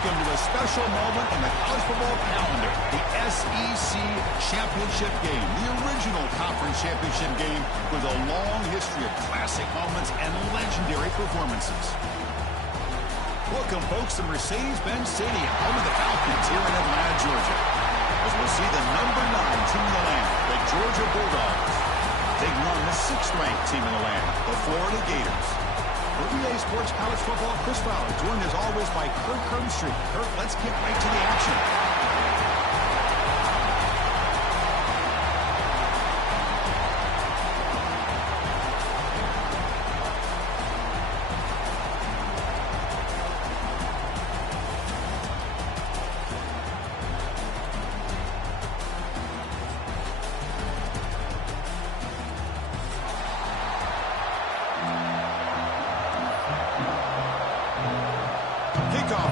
Welcome to a special moment in the college football calendar, the SEC Championship game, the original conference championship game with a long history of classic moments and legendary performances. Welcome, folks, to Mercedes-Benz Stadium, home of the Falcons here in Atlanta, Georgia. As we'll see the number 9 team in the land, the Georgia Bulldogs, taking on the 6th-ranked team in the land, the Florida Gators. For EA Sports College Football, Chris Fowler, joined as always by Kurt Herbstreit. Kurt, let's get right to the action.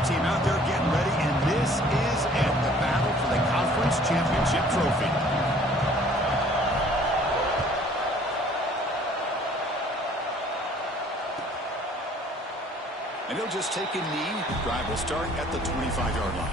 Team out there getting ready, and this is it, the battle for the conference championship trophy. And he'll just take a knee. Drive will start at the 25-yard line.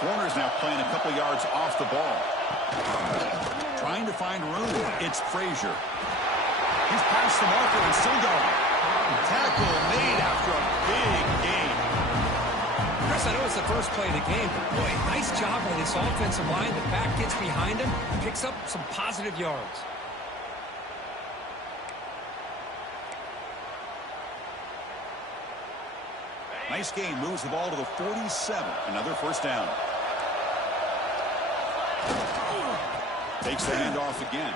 Corner's now playing a couple yards off the ball. Trying to find room. It's Frazier. He's past the marker and still going. Tackle made after a big gain. Chris, I know it's the first play of the game, but boy, nice job on this offensive line. The back gets behind him, picks up some positive yards. Nice gain, moves the ball to the 47. Another first down. Takes the handoff again.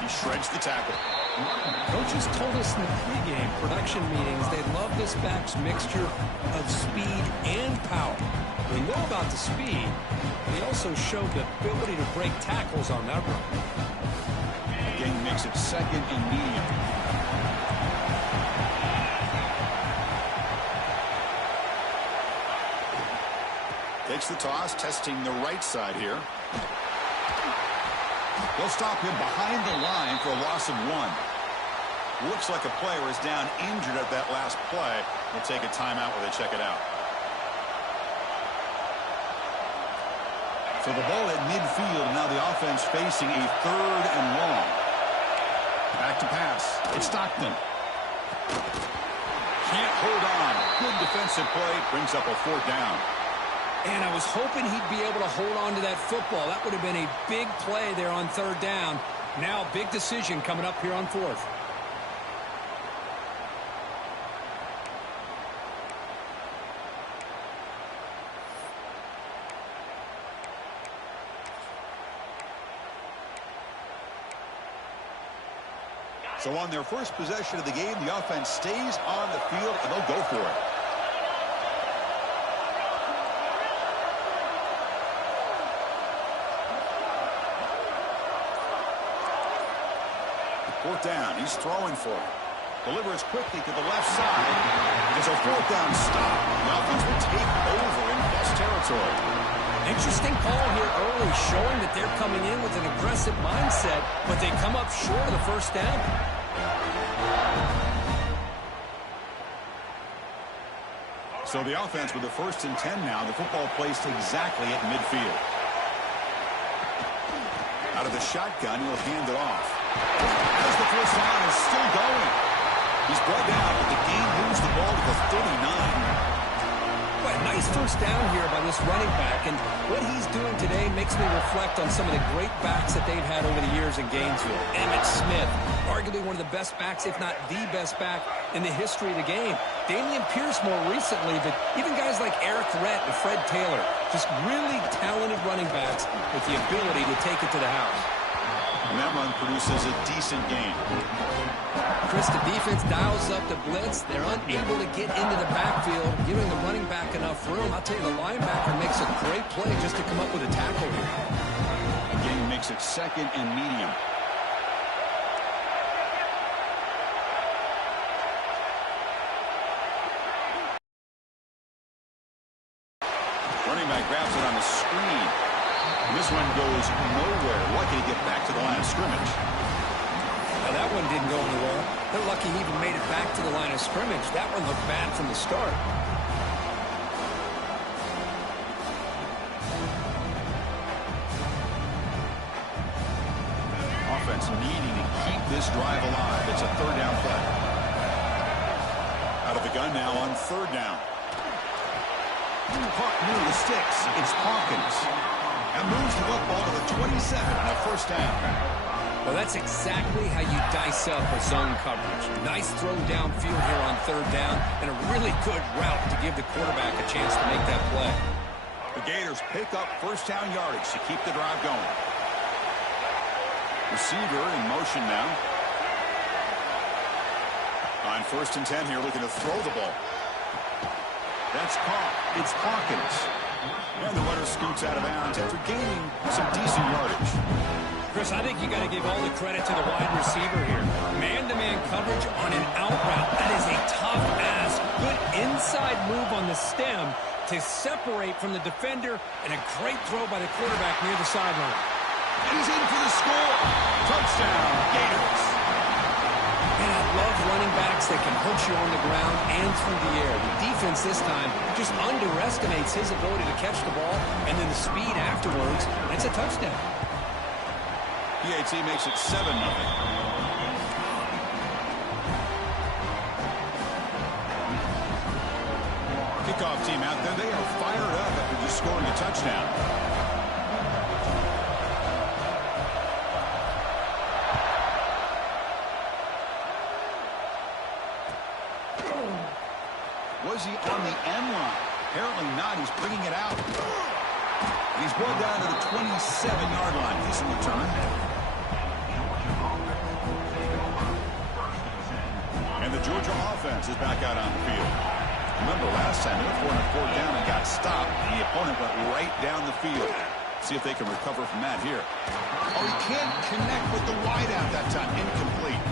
He shreds the tackle. Coaches told us in the pregame production meetings they love this back's mixture of speed and power. We know about the speed. They also showed the ability to break tackles on that run. Gain makes it 2nd and medium. Takes the toss, testing the right side here. They'll stop him behind the line for a loss of 1. Looks like a player is down injured at that last play. We'll take a timeout while they check it out. So the ball at midfield, and now the offense facing a 3rd and long. Back to pass. It's Stockton. Can't hold on. Good defensive play. Brings up a 4th down. And I was hoping he'd be able to hold on to that football. That would have been a big play there on 3rd down. Now a big decision coming up here on 4th. So on their first possession of the game, the offense stays on the field, and they'll go for it. 4th down. He's throwing for it. Delivers quickly to the left side. There's a 4th down stop. The offense will take over in plus territory. Interesting call here early, showing that they're coming in with an aggressive mindset, but they come up short of the 1st down. So the offense with the 1st and 10 now. The football placed exactly at midfield. Out of the shotgun, he'll hand it off. As the first down is still going. He's brought down, but the game moves the ball to the 39. But nice first down here by this running back, and what he's doing today makes me reflect on some of the great backs that they've had over the years in Gainesville. Emmitt Smith, arguably one of the best backs, if not the best back in the history of the game. Damian Pierce more recently, but even guys like Eric Rett and Fred Taylor, just really talented running backs with the ability to take it to the house. And that run produces a decent gain. Chris, the defense dials up the blitz. They're unable to get into the backfield, giving the running back enough room. I'll tell you, the linebacker makes a great play just to come up with a tackle here. The gain makes it 2nd and medium. running back grabs it on the screen. This one goes nowhere. Lucky to get back to the line of scrimmage. Now that one didn't go anywhere. They're lucky he even made it back to the line of scrimmage. That one looked bad from the start. Offense needing to keep this drive alive. It's a third down play. Out of the gun now on third down. Caught near the sticks. It's Hawkins. And moves the football to the 27 on a first down. Well, that's exactly how you dice up a zone coverage. Nice throw downfield here on third down, and a really good route to give the quarterback a chance to make that play. The Gators pick up first down yardage to keep the drive going. Receiver in motion now. On 1st and 10 here, looking to throw the ball. That's caught. It's Hawkins. And the runner scoots out of bounds after gaining some decent yardage. Chris, I think you got to give all the credit to the wide receiver here. Man-to-man coverage on an out route. That is a tough ask. Good inside move on the stem to separate from the defender, and a great throw by the quarterback near the sideline. And he's in for the score. Touchdown, Gators. And I love running backs that can hurt you on the ground and through the air. The defense this time just underestimates his ability to catch the ball, and then the speed afterwards. It's a touchdown. PAT makes it 7-0. Kickoff team out there, they are fired up after just scoring a touchdown. Was he on the end line? Apparently not. He's bringing it out. He's brought down to the 27-yard line. Decent return. And the Georgia offense is back out on the field. Remember last time they were on 4th down and got stopped. The opponent went right down the field. See if they can recover from that here. Oh, he can't connect with the wideout that time. Incomplete.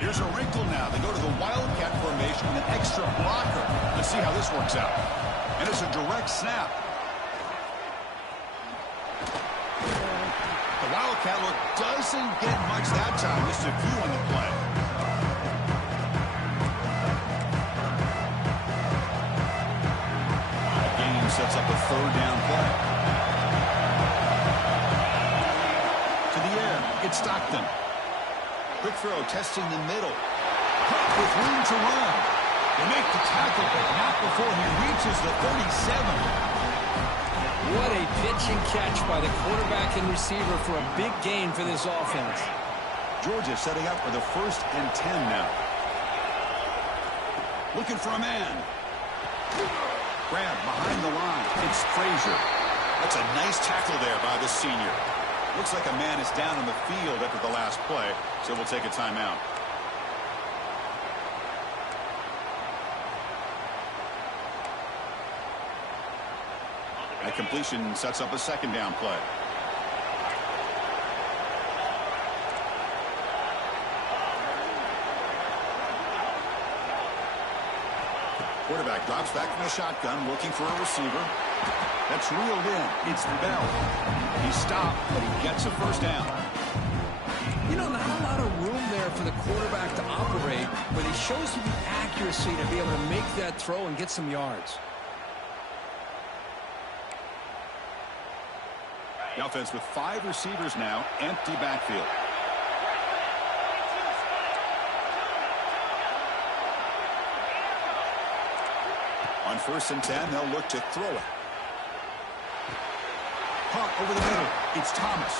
Here's a wrinkle now. They go to the Wildcat formation with an extra blocker. Let's see how this works out. And it's a direct snap. The Wildcat look doesn't get much that time. Just a few on the play. The game sets up a third down play. To the air. It's Stockton. Quick throw, testing the middle. Cut with room to run. They make the tackle, but not before he reaches the 37. What a pitch and catch by the quarterback and receiver for a big gain for this offense. Georgia setting up for the 1st and 10 now. Looking for a man. Grab behind the line. It's Frazier. That's a nice tackle there by the senior. Looks like a man is down on the field after the last play, so we'll take a timeout. That completion sets up a second down play. Quarterback drops back from the shotgun, looking for a receiver. That's reeled in. It's Bell. He stopped, but he gets a first down. You know, not a lot of room there for the quarterback to operate, but he shows you the accuracy to be able to make that throw and get some yards. The offense with 5 receivers now, empty backfield. On 1st and 10, they'll look to throw it. Caught over the middle. It's Thomas.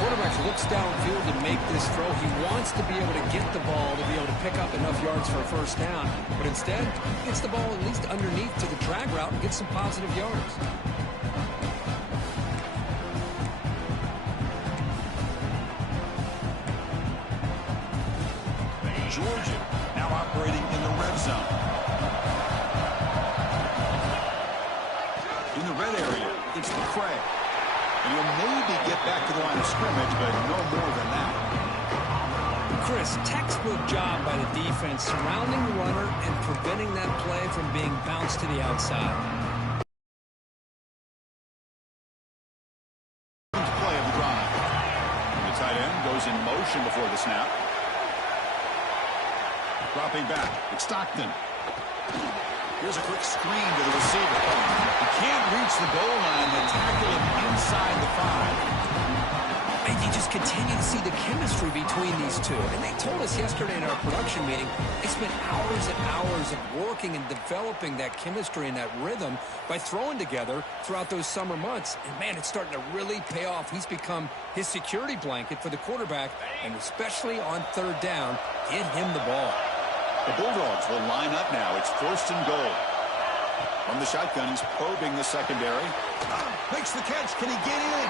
Quarterback looks downfield to make this throw. He wants to be able to get the ball to be able to pick up enough yards for a first down. But instead, gets the ball at least underneath to the drag route and gets some positive yards. Georgia now operating in the red zone. In the red area, it's McCray. And he'll maybe get back to the line of scrimmage, but no more than that. Chris, textbook job by the defense surrounding the runner and preventing that play from being bounced to the outside. Play of the drive. The tight end goes in motion before the snap. Dropping back. It's Stockton. Here's a quick screen to the receiver. He can't reach the goal line. They tackle him inside the 5. And you just continue to see the chemistry between these two. And they told us yesterday in our production meeting, they spent hours and hours of working and developing that chemistry and that rhythm by throwing together throughout those summer months. And, man, it's starting to really pay off. He's become his security blanket for the quarterback, and especially on third down, get him the ball. The Bulldogs will line up now. It's 1st and goal. From the shotgun, he's probing the secondary. Makes the catch. Can he get in?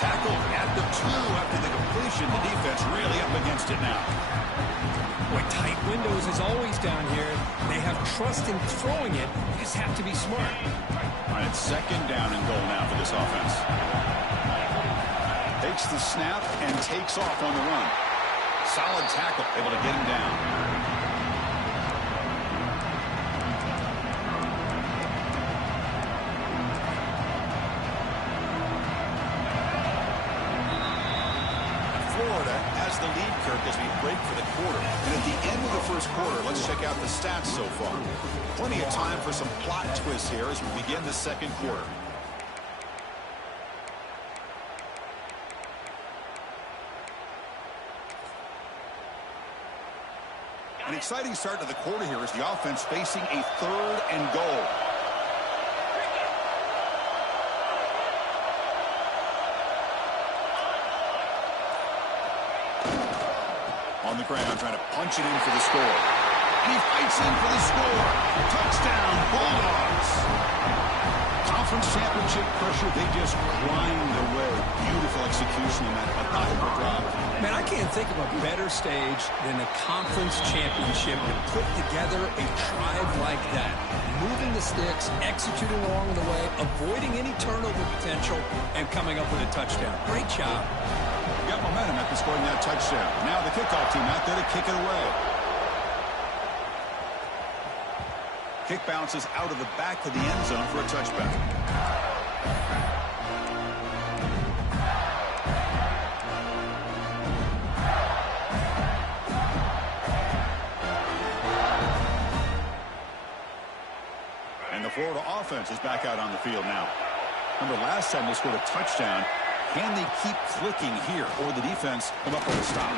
Tackled at the 2 after the completion. The defense really up against it now. Boy, tight windows as always down here. They have trust in throwing it. You just have to be smart. All right, it's 2nd down and goal now for this offense. Takes the snap and takes off on the run. Solid tackle, able to get him down. The lead, Kirk, as we break for the quarter. And at the end of the first quarter, let's check out the stats so far. Plenty of time for some plot twists here as we begin the second quarter. An exciting start to the quarter here as the offense facing a 3rd and goal. On the ground, trying to punch it in for the score. And he fights in for the score. Touchdown, Bulldogs. Conference championship pressure, they just grind away. Beautiful execution on that methodical drive. Man, I can't think of a better stage than a conference championship to put together a drive like that. Moving the sticks, executing along the way, avoiding any turnover potential, and coming up with a touchdown. Great job. Got momentum after scoring that touchdown. Now the kickoff team out there to kick it away. Kick bounces out of the back of the end zone for a touchback. And the Florida offense is back out on the field now. Remember last time they scored a touchdown. Can they keep clicking here, or the defense come up with a stop?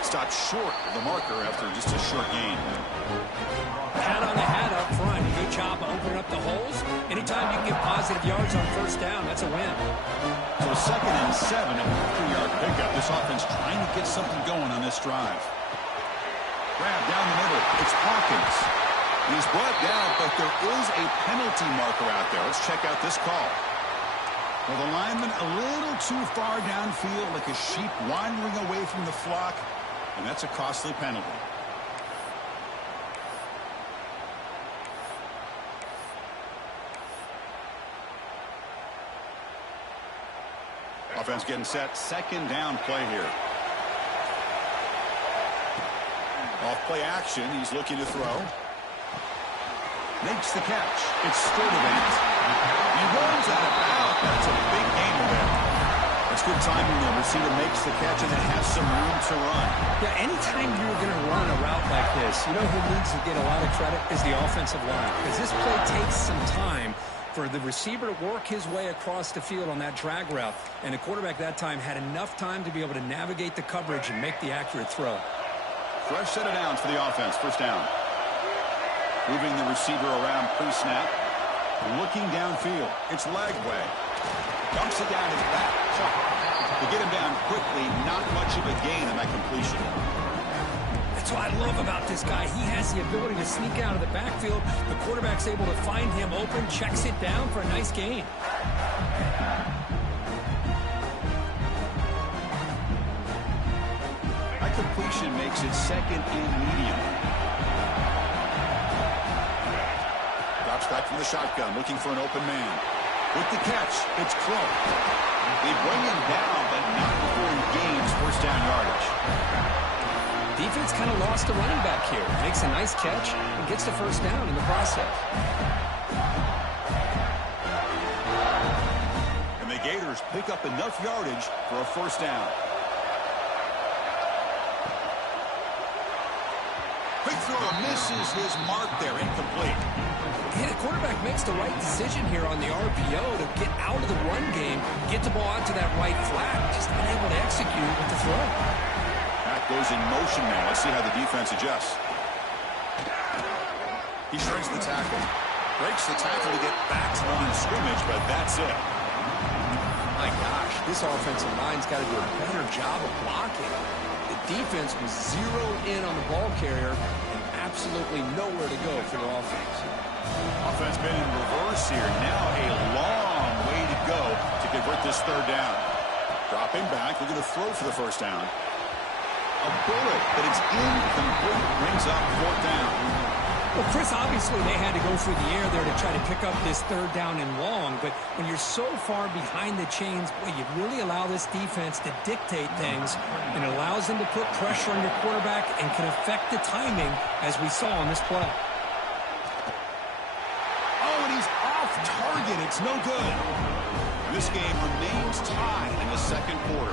Stopped short of the marker after just a short gain. Pat on the hat up front. Good job of opening up the holes. Anytime you can get positive yards on 1st down, that's a win. So 2nd and 7 and a 3-yard pickup. This offense trying to get something going on this drive. Grab down the middle. It's Hawkins. He's brought down, but there is a penalty marker out there. Let's check out this call. Well, the lineman a little too far downfield, like a sheep wandering away from the flock, and that's a costly penalty. Offense getting set. 2nd down play here. Off play action. He's looking to throw. Makes the catch. It's Sturdivant. He runs out of bounds. That's a big gain there. That's good timing there. Receiver makes the catch and then has some room to run. Yeah, anytime you're going to run a route like this, you know who needs to get a lot of credit is the offensive line. Because this play takes some time for the receiver to work his way across the field on that drag route. And the quarterback that time had enough time to be able to navigate the coverage and make the accurate throw. Fresh set of downs for the offense. 1st down. Moving the receiver around pre-snap. Looking downfield. It's Lagway. Dumps it down his back. To get him down quickly, not much of a gain on that completion. That's what I love about this guy. He has the ability to sneak out of the backfield. The quarterback's able to find him open, checks it down for a nice gain. That completion makes it 2nd and medium. Drops back from the shotgun, looking for an open man. With the catch, it's close. They bring him down, but not before he gains first down yardage. Defense kind of lost a running back here. Makes a nice catch and gets the first down in the process. And the Gators pick up enough yardage for a first down. Quick throw misses his mark there, incomplete. Hey, the quarterback makes the right decision here on the RPO to get out of the run game, get the ball out to that right flat, just unable to execute with the throw. That goes in motion now. Let's see how the defense adjusts. He shreds the tackle. Breaks the tackle to get back to the line of scrimmage, but that's it. My gosh, this offensive line's got to do a better job of blocking. The defense was zeroed in on the ball carrier and absolutely nowhere to go for the offense. Offense been in reverse here. Now a long way to go to convert this third down. Dropping back, looking to throw for the first down. A bullet, but it's incomplete. Brings up fourth down. Well, Chris, obviously they had to go through the air there to try to pick up this third down and long, but when you're so far behind the chains, boy, you really allow this defense to dictate things, and it allows them to put pressure on your quarterback and can affect the timing, as we saw on this play. Oh, and he's off target. It's no good. This game remains tied in the second quarter.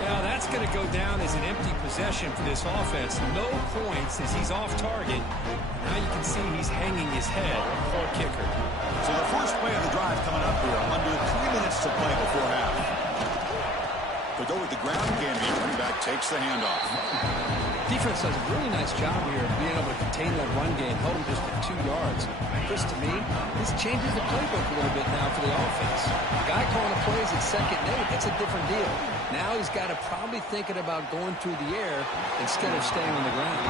Yeah, that's going to go down as an empty possession for this offense. No points as he's off target. Now you can see he's hanging his head. Poor kicker. So the first play of the drive coming up here. Under 3 minutes to play before half. They go with the ground game. The running back takes the handoff. Defense does a really nice job here of being able to contain that run game, hold him just at 2 yards. Chris, to me, this changes the playbook a little bit now for the offense. The guy calling the plays at 2nd and 8, that's a different deal. Now he's got to probably thinking about going through the air instead of staying on the ground.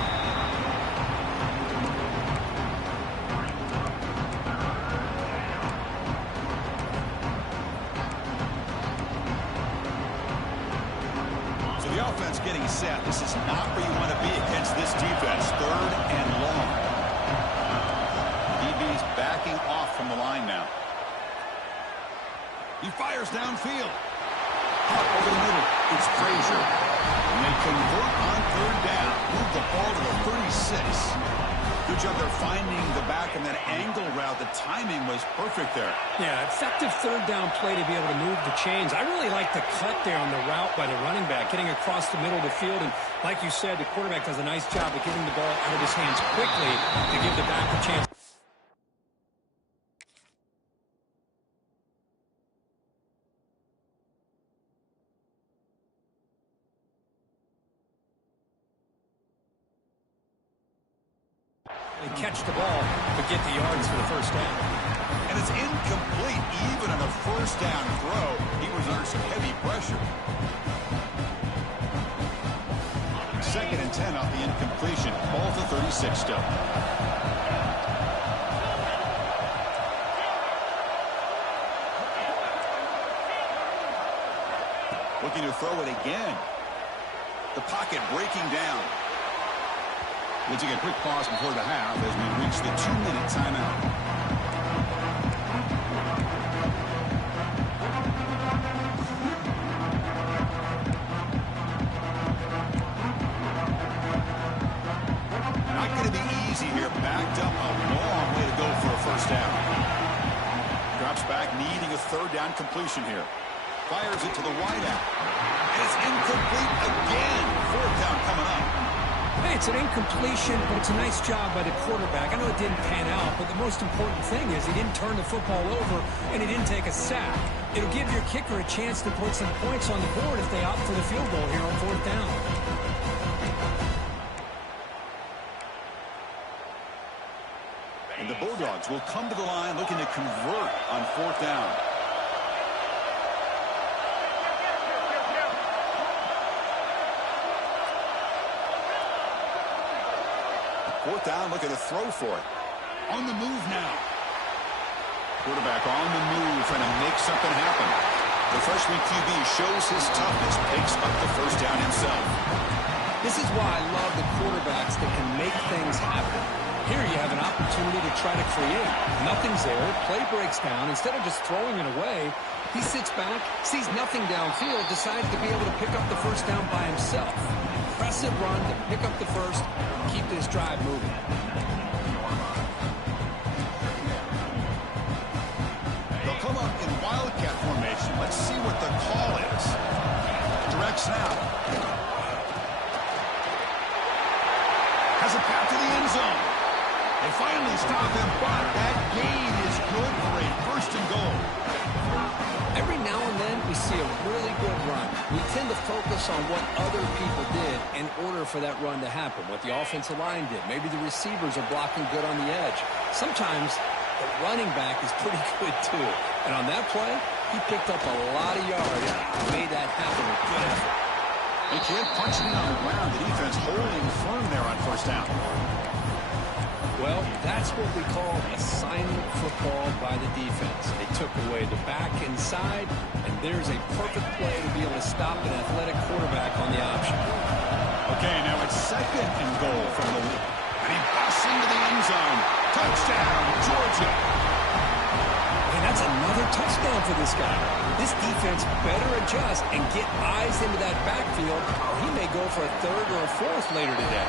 Getting set. This is not where you want to be against this defense. Third and long. DB's backing off from the line now. He fires downfield. Up over the middle. It's Frazier. And they convert on third down. Move the ball to the 36. Good job there finding the back and that angle route. The timing was perfect there. Yeah, effective third down play to be able to move the chains. I really like the cut there on the route by the running back, getting across the middle of the field. And like you said, the quarterback does a nice job of getting the ball out of his hands quickly to give the back a chance. And catch the ball, but get the yards for the first down. And it's incomplete. Even on a first down throw, he was under some heavy pressure. 2nd and 10 off the incompletion. Ball to 36 still. Looking to throw it again. The pocket breaking down. We'll take a quick pause before the half as we reach the 2-minute timeout. Not going to be easy here. Backed up a long way to go for a first down. Drops back, needing a third down completion here. Fires it to the wideout. And it's incomplete again. Fourth down coming up. Hey, it's an incompletion, but it's a nice job by the quarterback. I know it didn't pan out, but the most important thing is he didn't turn the football over and he didn't take a sack. It'll give your kicker a chance to put some points on the board if they opt for the field goal here on fourth down. And the Bulldogs will come to the line looking to convert on fourth down. Fourth down, looking to throw for it. On the move now. Quarterback on the move, trying to make something happen. The freshman QB shows his toughness, picks up the first down himself. This is why I love the quarterbacks that can make things happen. Here you have an opportunity to try to create. Nothing's there. Play breaks down. Instead of just throwing it away, he sits back, sees nothing downfield, decides to be able to pick up the first down by himself. Impressive run to pick up the first, keep this drive moving. They'll come up in wildcat formation. Let's see what the call is. Direct snap. Has a path to the end zone. They finally stop him, but that gain is good for a first and goal. Every now and then we see a really good run. We tend to focus on what other people did in order for that run to happen, what the offensive line did. Maybe the receivers are blocking good on the edge. Sometimes the running back is pretty good too. And on that play, he picked up a lot of yards and made that happen with good effort. They can't punch it in on the ground. The defense holding firm there on first down. Well, that's what we call assignment football by the defense. They took away the back inside, and there's a perfect play to be able to stop an athletic quarterback on the option. Okay, now it's second and goal from the lead. And he busts into the end zone. Touchdown, Georgia. And that's another touchdown for this guy. This defense better adjust and get eyes into that backfield, or he may go for a third or a fourth later today.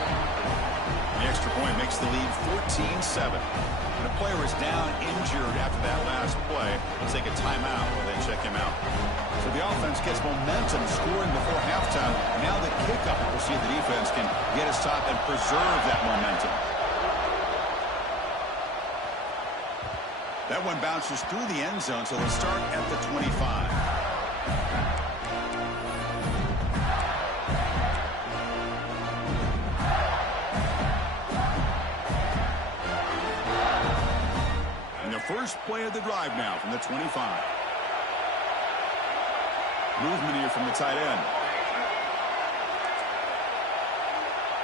The extra point makes the lead 14-7. When a player is down injured after that last play, let's take a timeout while they check him out. So the offense gets momentum scoring before halftime. Now the kickoff. We'll see if the defense can get a stop and preserve that momentum. That one bounces through the end zone, so they'll start at the 25. First play of the drive now from the 25. Movement here from the tight end.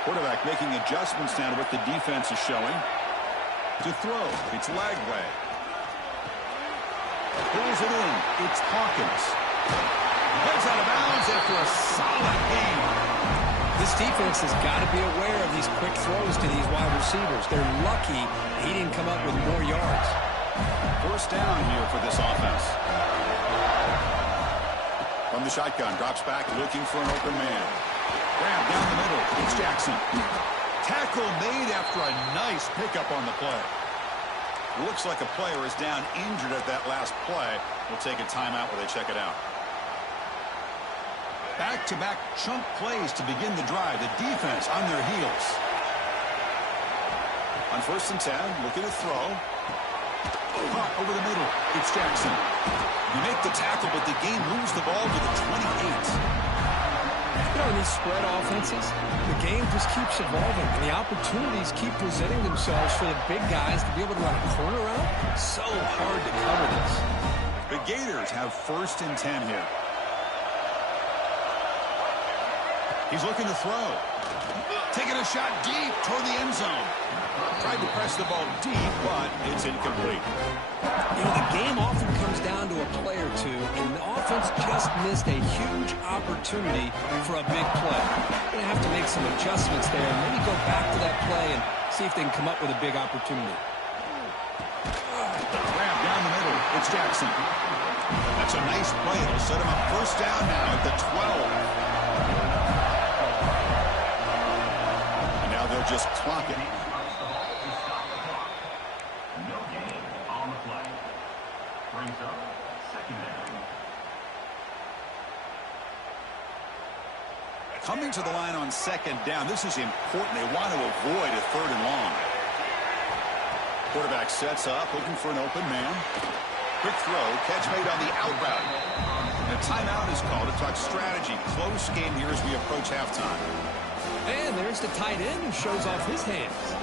Quarterback making adjustments now to what the defense is showing. To throw, it's Lagway. Pulls it in, it's Hawkins. Heads out of bounds after a solid game. This defense has got to be aware of these quick throws to these wide receivers. They're lucky he didn't come up with more yards. First down here for this offense. From the shotgun, drops back, looking for an open man. Grab down the middle. It's Jackson. Tackle made after a nice pickup on the play. Looks like a player is down injured at that last play. We'll take a timeout while they check it out. Back-to-back chunk plays to begin the drive. The defense on their heels. On first and 10, looking to throw. Caught over the middle. It's Jackson. You make the tackle, but the game moves the ball to the 28. You know, in these spread offenses, the game just keeps evolving, and the opportunities keep presenting themselves for the big guys to be able to run a corner out. So hard to cover this. The Gators have first and 10 here. He's looking to throw. Taking a shot deep toward the end zone. Tried to press the ball deep, but it's incomplete. You know, the game often comes down to a play or two, and the offense just missed a huge opportunity for a big play. They're going to have to make some adjustments there and maybe go back to that play and see if they can come up with a big opportunity. Grab down the middle. It's Jackson. That's a nice play. It'll set him up first down now at the 12. They'll just clock it. No gain on the play. Brings up second down. Coming to the line on second down. This is important. They want to avoid a third and long. Quarterback sets up, looking for an open man. Quick throw, catch made on the out route. And a timeout is called to talk strategy. Close game here as we approach halftime. And there's the tight end who shows off his hands.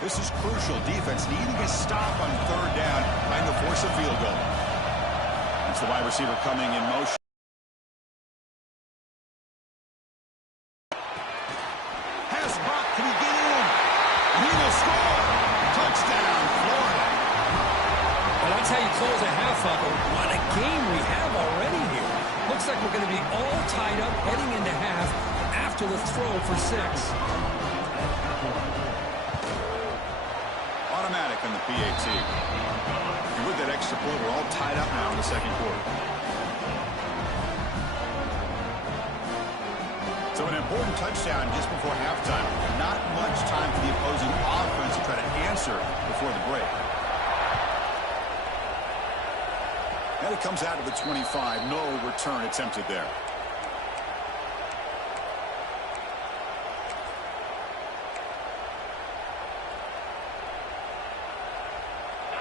This is crucial. Defense needing a stop on third down, trying to force a field goal. That's the wide receiver coming in motion. Has Buck, can he get in? He will score. Touchdown, Florida. Well, that's how you close a half up. What a game we have already here. Looks like we're going to be all tied up heading into half after the throw for 6. Automatic on the PAT. With that extra point, we're all tied up now in the second quarter. So an important touchdown just before halftime. Not much time for the opposing offense to try to answer before the break. And it comes out of the 25. No return attempted there.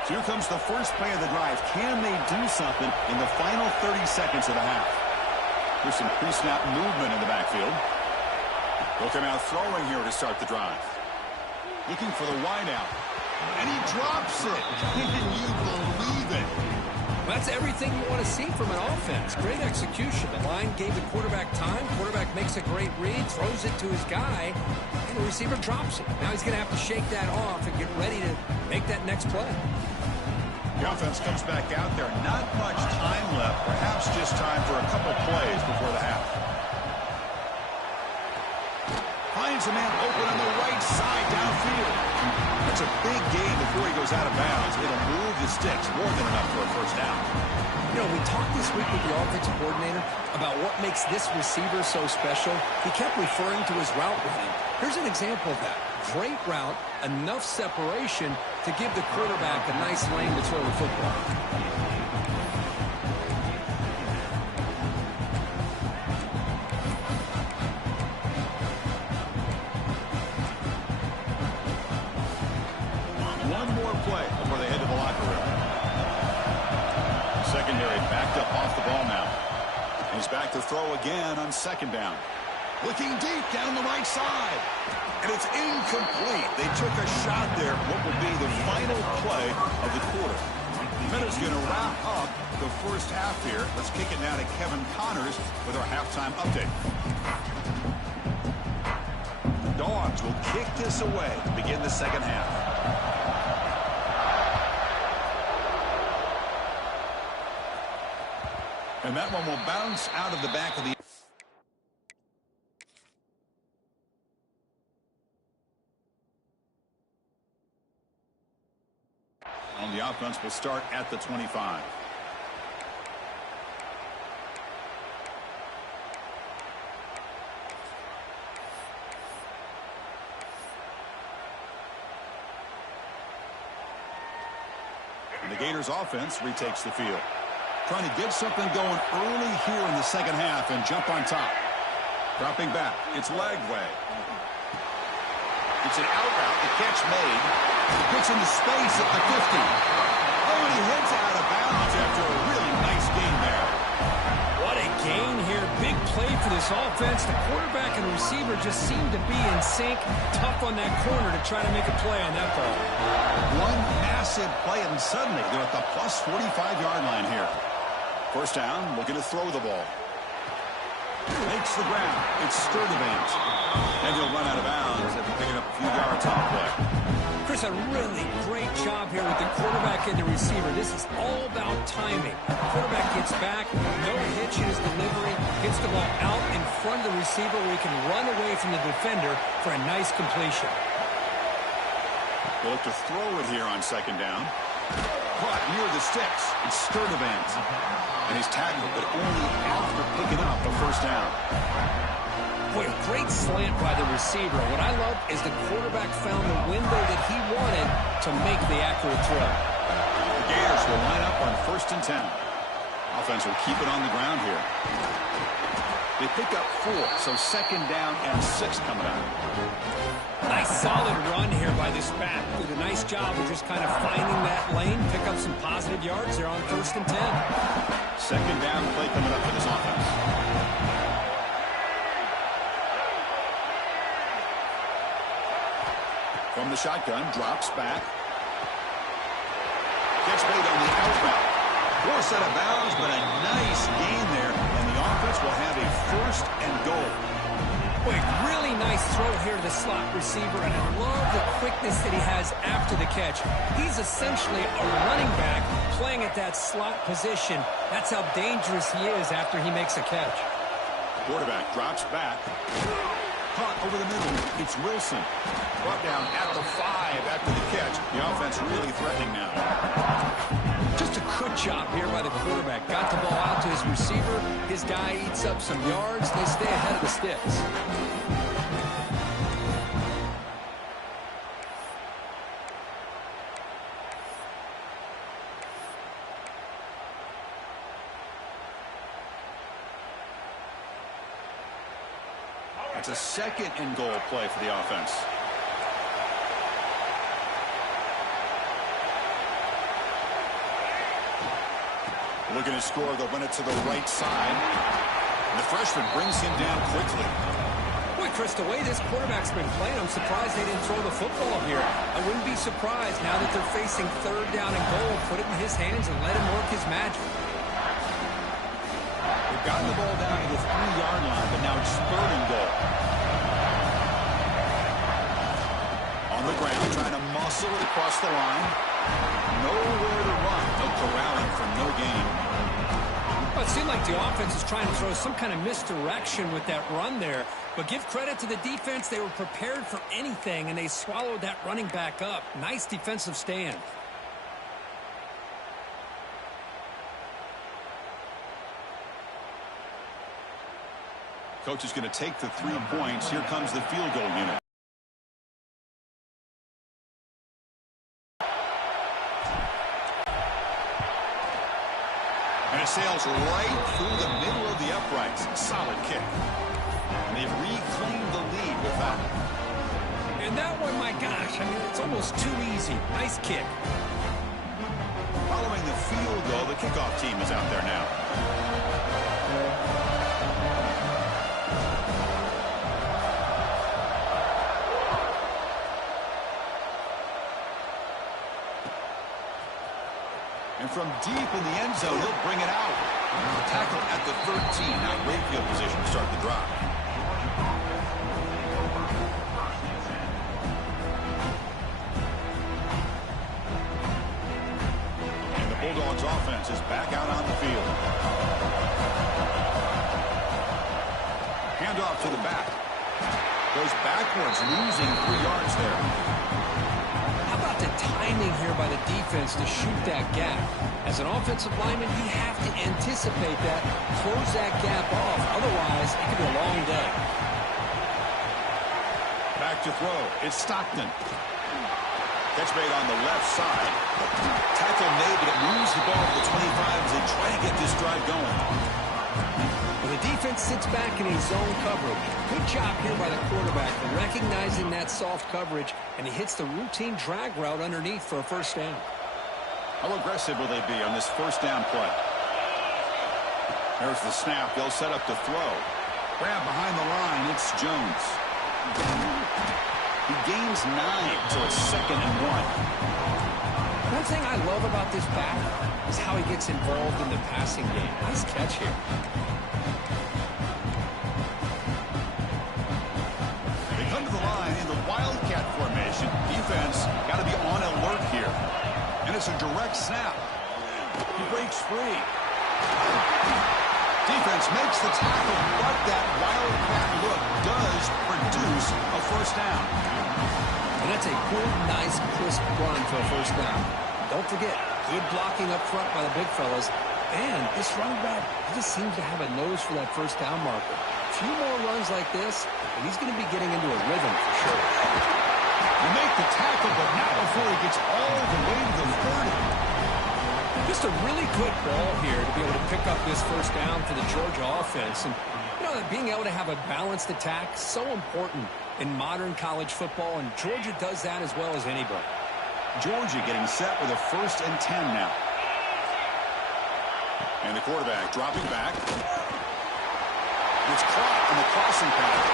So here comes the first play of the drive. Can they do something in the final 30 seconds of the half? There's some pre-snap movement in the backfield. They'll come out throwing here to start the drive. Looking for the wideout. And he drops it. Can you believe it? That's everything you want to see from an offense. Great execution. The line gave the quarterback time. Quarterback makes a great read, throws it to his guy, and the receiver drops it. Now he's going to have to shake that off and get ready to make that next play. The offense comes back out there. Not much time left. Perhaps just time for a couple plays before the half. Finds a man open on the right side downfield. That's a big gain before he goes out of bounds. It'll move the sticks more than enough for a first down. You know, we talked this week with the offensive coordinator about what makes this receiver so special. He kept referring to his route running. Here's an example of that. Great route, enough separation to give the quarterback a nice lane to throw the football. One more play before they head to the locker room. Secondary backed up off the ball now. He's back to throw again on second down. Looking deep down the right side. And it's incomplete. They took a shot there. What will be the final play of the quarter. Minute's going to wrap up the first half here. Let's kick it now to Kevin Connors with our halftime update. The Dogs will kick this away to begin the second half. And that one will bounce out of the back of the... On the offense will start at the 25. And the Gators offense retakes the field. Trying to get something going early here in the second half and jump on top. Dropping back. It's leg way. It's an out route. The catch made. Gets into space at the 50. Oh, and he heads out of bounds after a really nice gain there. What a gain here. Big play for this offense. The quarterback and receiver just seem to be in sync. Tough on that corner to try to make a play on that ball. One massive play, and suddenly they're at the plus 45-yard line here. First down, looking to throw the ball. Makes the ground. It's Sturdivant. And he'll run out of bounds after picking up a few yards on the play. Chris, a really great job here with the quarterback and the receiver. This is all about timing. Quarterback gets back, no hitch in his delivery, gets the ball out in front of the receiver where he can run away from the defender for a nice completion. They'll look to throw it here on second down. Caught near the sticks. It's Sturdivant. And he's tackled, but only after picking up a first down. Boy, a great slant by the receiver. What I love is the quarterback found the window that he wanted to make the accurate throw. The Gators will line up on 1st and 10. Offense will keep it on the ground here. They pick up 4, so second down and 6 coming up. Nice solid run here by this back. Did a nice job of just kind of finding that lane, pick up some positive yards there on 1st and 10. Second down play coming up for this offense. From the shotgun, drops back. Gets made on the out route. Forced out of bounds, but a nice gain there. And the offense will have a 1st and goal. Wait, really nice throw here to the slot receiver, and I love the quickness that he has after the catch. He's essentially a running back playing at that slot position. That's how dangerous he is after he makes a catch. Quarterback drops back. Caught over the middle. It's Wilson. Brought down at the 5 after the catch. The offense really threatening now. Just a good job here by the quarterback. Got the ball out to his receiver. His guy eats up some yards. They stay ahead of the sticks. It's a second and goal play for the offense. Looking to score, they'll run it to the right side. And the freshman brings him down quickly. Boy, Chris, the way this quarterback's been playing, I'm surprised they didn't throw the football here. I wouldn't be surprised now that they're facing third down and goal. Put it in his hands and let him work his magic. They've gotten the ball down to the 3-yard line, but now it's third and goal. On the ground, trying to muscle it across the line. Nowhere to run. No corralling for no gain. Well, it seemed like the offense is trying to throw some kind of misdirection with that run there. But give credit to the defense. They were prepared for anything, and they swallowed that running back up. Nice defensive stand. Coach is going to take the 3 points. Here comes the field goal unit. And it sails right through the middle of the uprights. Solid kick. And they've reclaimed the lead with that. And that one, my gosh, I mean, it's almost too easy. Nice kick. Following the field goal, the kickoff team is out there now. And from deep in the end zone, he'll bring it out. Tackle at the 13. Now great field position to start the drive. And the Bulldogs offense is back out on the field. Handoff to the back. Goes backwards, losing 3 yards there. The timing here by the defense to shoot that gap. As an offensive lineman, you have to anticipate that, close that gap off. Otherwise, it could be a long day. Back to throw. It's Stockton. Catch made on the left side. Tackle made, but it moves the ball to the 25 as they try to get this drive going. Well, the defense sits back in a zone coverage. Good job here by the quarterback for recognizing that soft coverage, and he hits the routine drag route underneath for a first down. How aggressive will they be on this first down play? There's the snap. They'll set up the throw. Grab behind the line. It's Jones. He gains 9, so it's 2nd and 1. One thing I love about this back is how he gets involved in the passing game. Nice catch here. They come to the line in the Wildcat formation. Defense got to be on alert here. And it's a direct snap. He breaks free. Defense makes the tackle, but that Wildcat look does produce a first down. And that's a good, nice, crisp run for a first down. Don't forget, good blocking up front by the big fellas. And this running back, he just seems to have a nose for that first down marker. A few more runs like this, and he's going to be getting into a rhythm for sure. You make the tackle, but not before he gets all the way to the 30. Just a really good ball here to be able to pick up this first down for the Georgia offense. And, you know, being able to have a balanced attack, so important in modern college football, and Georgia does that as well as anybody. Georgia getting set with a 1st and 10 now. And the quarterback dropping back. It's caught on the crossing path.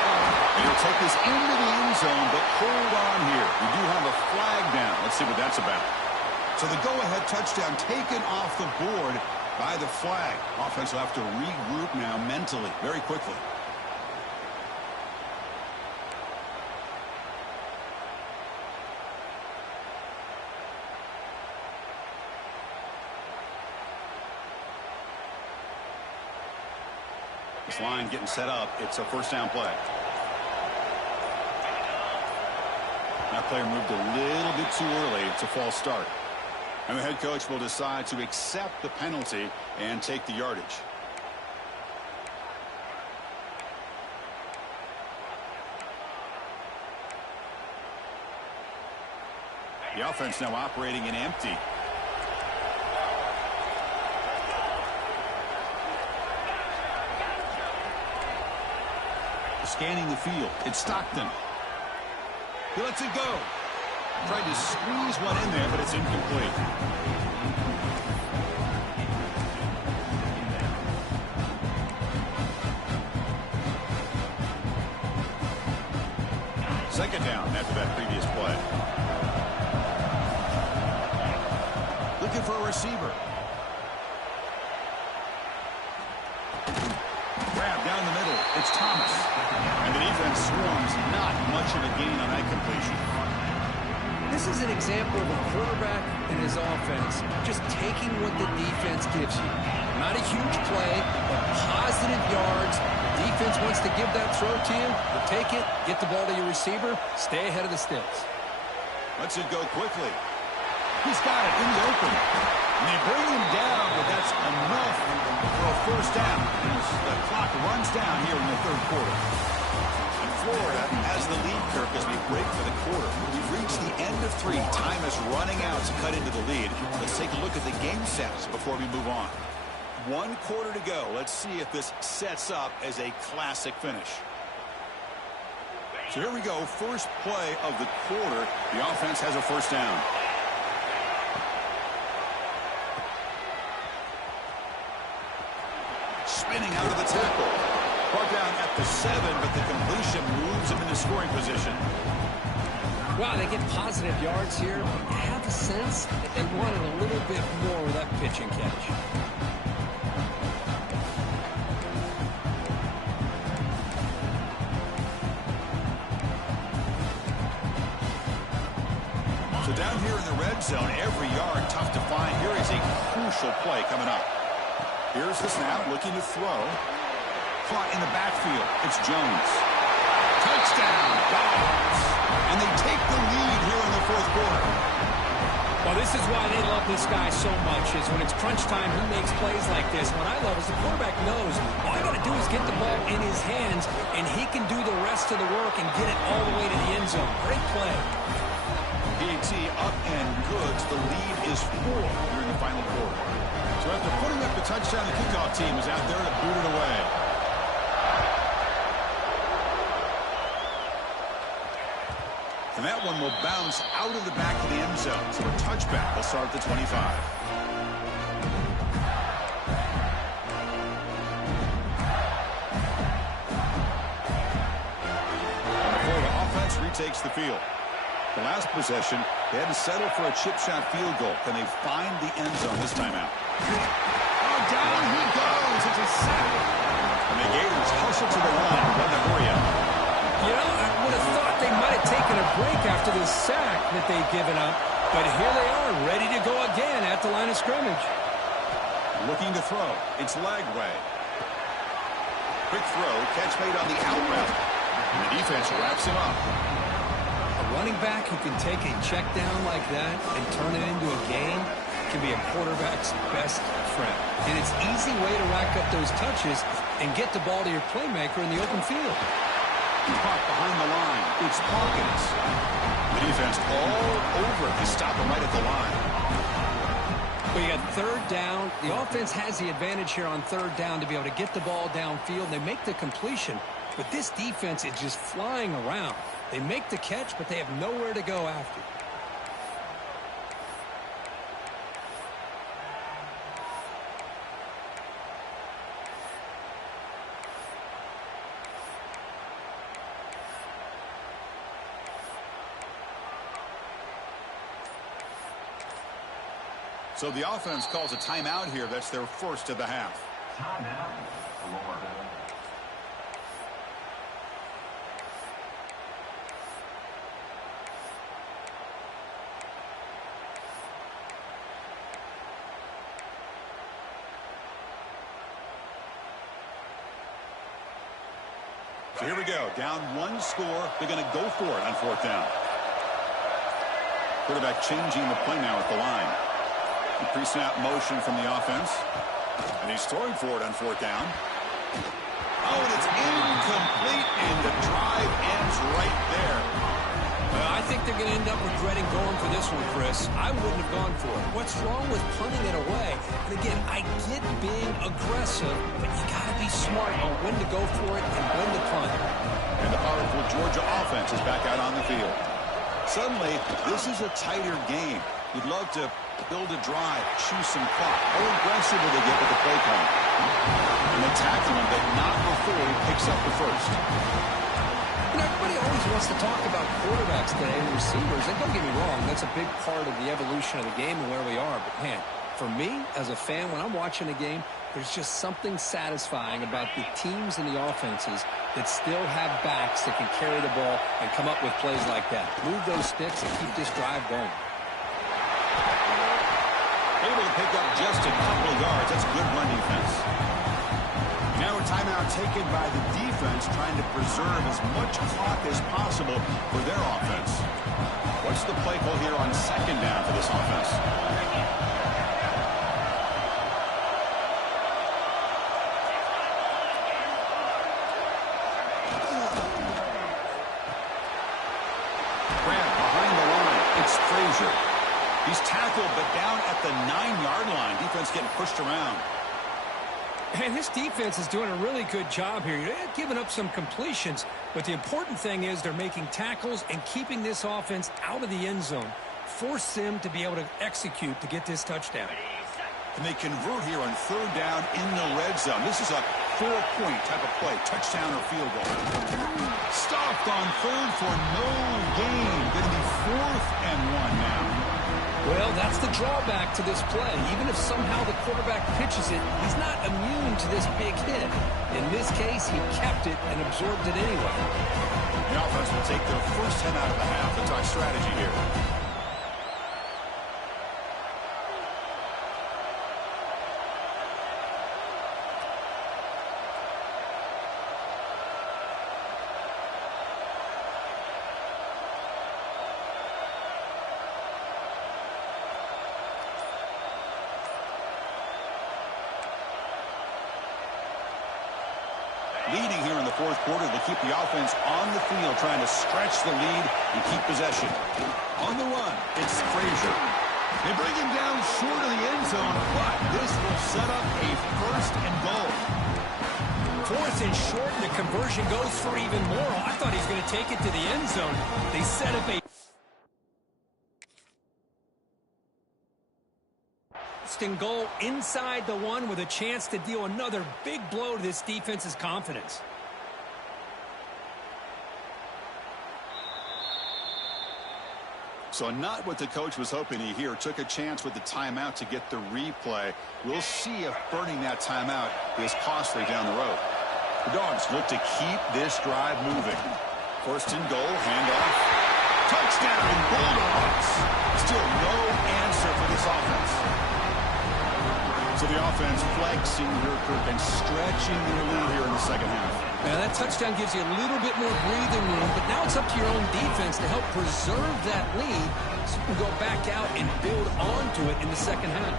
And he'll take this into the end zone, but hold on here. We do have a flag down. Let's see what that's about. So the go-ahead touchdown taken off the board by the flag. Offense will have to regroup now mentally very quickly. This line getting set up. It's a first down play. That player moved a little bit too early. It's a false start. And the head coach will decide to accept the penalty and take the yardage. The offense now operating in empty. Scanning the field. It's Stockton. He lets it go. Tried to squeeze one in there, but it's incomplete. Second down after that previous play. Looking for a receiver. Grab down the middle. It's Thomas. And the defense swarms. Not much of a gain on that completion. This is an example of a quarterback and his offense just taking what the defense gives you. Not a huge play, but positive yards. The defense wants to give that throw to you. You take it, get the ball to your receiver, stay ahead of the sticks. Lets it go quickly. He's got it in the open. And they bring him down, but that's enough for a first down. The clock runs down here in the third quarter. And Florida has the lead, Kirk, as we break for the quarter. We've reached the end of 3. Time is running out to cut into the lead. Let's take a look at the game stats before we move on. 1 quarter to go. Let's see if this sets up as a classic finish. So here we go. First play of the quarter. The offense has a first down. Spinning out of the tackle. Brought down at the 7, but the completion moves him into scoring position. Wow, they get positive yards here. I have a sense that they wanted a little bit more with that pitch and catch. So down here in the red zone, every yard tough to find. Here is a crucial play coming up. Here's the snap, looking to throw. Caught in the backfield. It's Jones. Touchdown, Dogs. And they take the lead here in the fourth quarter. Well, this is why they love this guy so much, is when it's crunch time, he makes plays like this. What I love is the quarterback knows all you got to do is get the ball in his hands, and he can do the rest of the work and get it all the way to the end zone. Great play. PAT up and good. The lead is 4 here in the final quarter. So after putting up the touchdown, the kickoff team is out there to boot it away. And that one will bounce out of the back of the end zone. So a touchback will start at the 25. And the Florida offense retakes the field. The last possession, they had to settle for a chip shot field goal. Can they find the end zone this time out? Oh, down he goes. It's a sack. And the Gators hustle to the line to run the hurry up. You know, I would have thought they might have taken a break after this sack that they'd given up. But here they are, ready to go again at the line of scrimmage. Looking to throw. It's Lagway. Quick throw. Catch made on the out route. And the defense wraps him up. A running back who can take a check down like that and turn it into a gain can be a quarterback's best friend. And it's an easy way to rack up those touches and get the ball to your playmaker in the open field. Caught behind the line. It's Hawkins. The defense all over it to stop him right at the line. But you got third down. The offense has the advantage here on third down to be able to get the ball downfield. They make the completion, but this defense is just flying around. They make the catch, but they have nowhere to go after. So the offense calls a timeout here. That's their first of the half. Timeout, Florida. So here we go. Down one score. They're going to go for it on fourth down. Quarterback changing the play now at the line. Pre-snap motion from the offense. And he's throwing for it on fourth down. Oh, and it's incomplete, and the drive ends right there. Well, I think they're going to end up regretting going for this one, Chris. I wouldn't have gone for it. What's wrong with punting it away? And again, I get being aggressive, but you got to be smart on when to go for it and when to punt. And the powerful Georgia offense is back out on the field. Suddenly, this is a tighter game. You'd love to build a drive, choose some clock. How aggressive will they get with the play call? And they tackle him, but not before he picks up the first. You know, everybody always wants to talk about quarterbacks today and receivers. And don't get me wrong, that's a big part of the evolution of the game and where we are. But, man, for me, as a fan, when I'm watching a game, there's just something satisfying about the teams and the offenses that still have backs that can carry the ball and come up with plays like that. Move those sticks and keep this drive going. Able to pick up just a couple of yards. That's good run defense. Now a timeout taken by the defense, trying to preserve as much clock as possible for their offense. What's the play call here on second down for this offense? Grab behind the line. It's Frazier. He's tackled, but down at the 9-yard line. Defense getting pushed around. And his defense is doing a really good job here. They're giving up some completions, but the important thing is they're making tackles and keeping this offense out of the end zone. Force them to be able to execute to get this touchdown. And they convert here on third down in the red zone. This is a 4-point type of play, touchdown or field goal. Stopped on third for no gain. Going to be 4th and 1 now. Well, that's the drawback to this play. Even if somehow the quarterback pitches it, he's not immune to this big hit. In this case, he kept it and absorbed it anyway. The offense will take their first 10 out of the half to talk strategy here. Leading here in the fourth quarter, they keep the offense on the field, trying to stretch the lead and keep possession. On the run, it's Frazier. They bring him down short of the end zone, but this will set up a 1st and goal. 4th and short, and the conversion goes for even more. I thought he was going to take it to the end zone. They set up a and goal inside the 1 with a chance to deal another big blow to this defense's confidence. So not what the coach was hoping to hear. Took a chance with the timeout to get the replay. We'll see if burning that timeout is costly down the road. The Dogs look to keep this drive moving. 1st and goal, handoff. Touchdown, Bulldogs. Still no answer for this offense. So the offense flexing and stretching their lead here in the second half. Now that touchdown gives you a little bit more breathing room, but now it's up to your own defense to help preserve that lead so you can go back out and build onto it in the second half.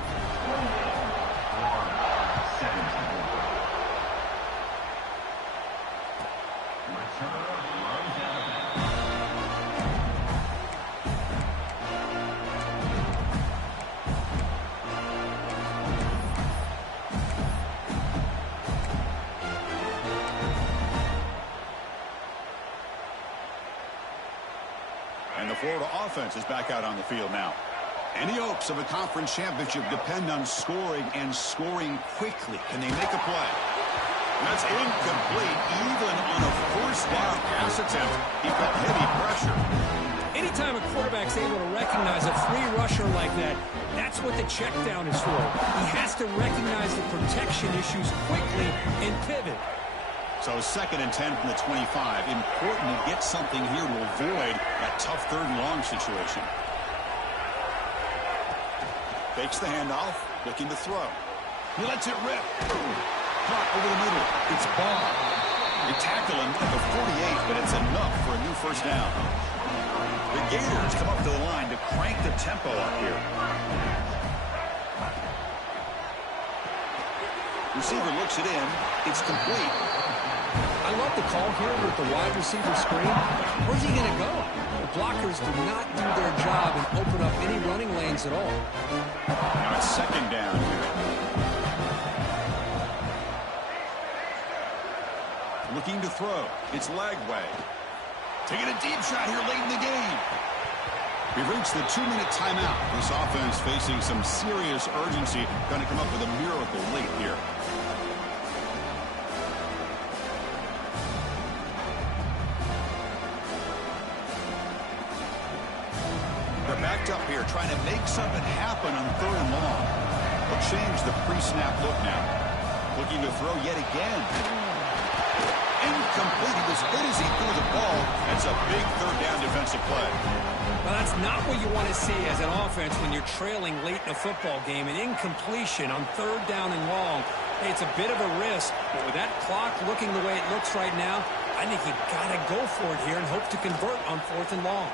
And the Florida offense is back out on the field now. Any hopes of a conference championship depend on scoring and scoring quickly. Can they make a play? That's incomplete, even on a 1st down pass attempt. He felt heavy pressure. Anytime a quarterback's able to recognize a free rusher like that, that's what the check down is for. He has to recognize the protection issues quickly and pivot. So 2nd and 10 from the 25. Important to get something here to avoid that tough 3rd and long situation. Fakes the handoff, looking to throw. He lets it rip. Caught over the middle. It's Barr. They tackle him at the 48, but it's enough for a new first down. The Gators come up to the line to crank the tempo up here. Receiver looks it in. It's complete. I love the call here with the wide receiver screen. Where's he going to go? The blockers do not do their job and open up any running lanes at all. Now it's second down here. Looking to throw. It's Lagway. Taking a deep shot here late in the game. We've reached the 2-minute timeout. This offense facing some serious urgency. Going to come up with a miracle late here. They're backed up here trying to make something happen on 3rd and long. They'll change the pre-snap look now. Looking to throw yet again. Incomplete. He was hit as he threw the ball. That's a big 3rd down defensive play. Well, that's not what you want to see as an offense when you're trailing late in a football game. An incompletion on 3rd down and long. Hey, it's a bit of a risk, but with that clock looking the way it looks right now, I think you've got to go for it here and hope to convert on 4th and long.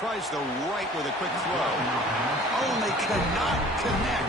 Tries the right with a quick throw. Oh, and they cannot connect.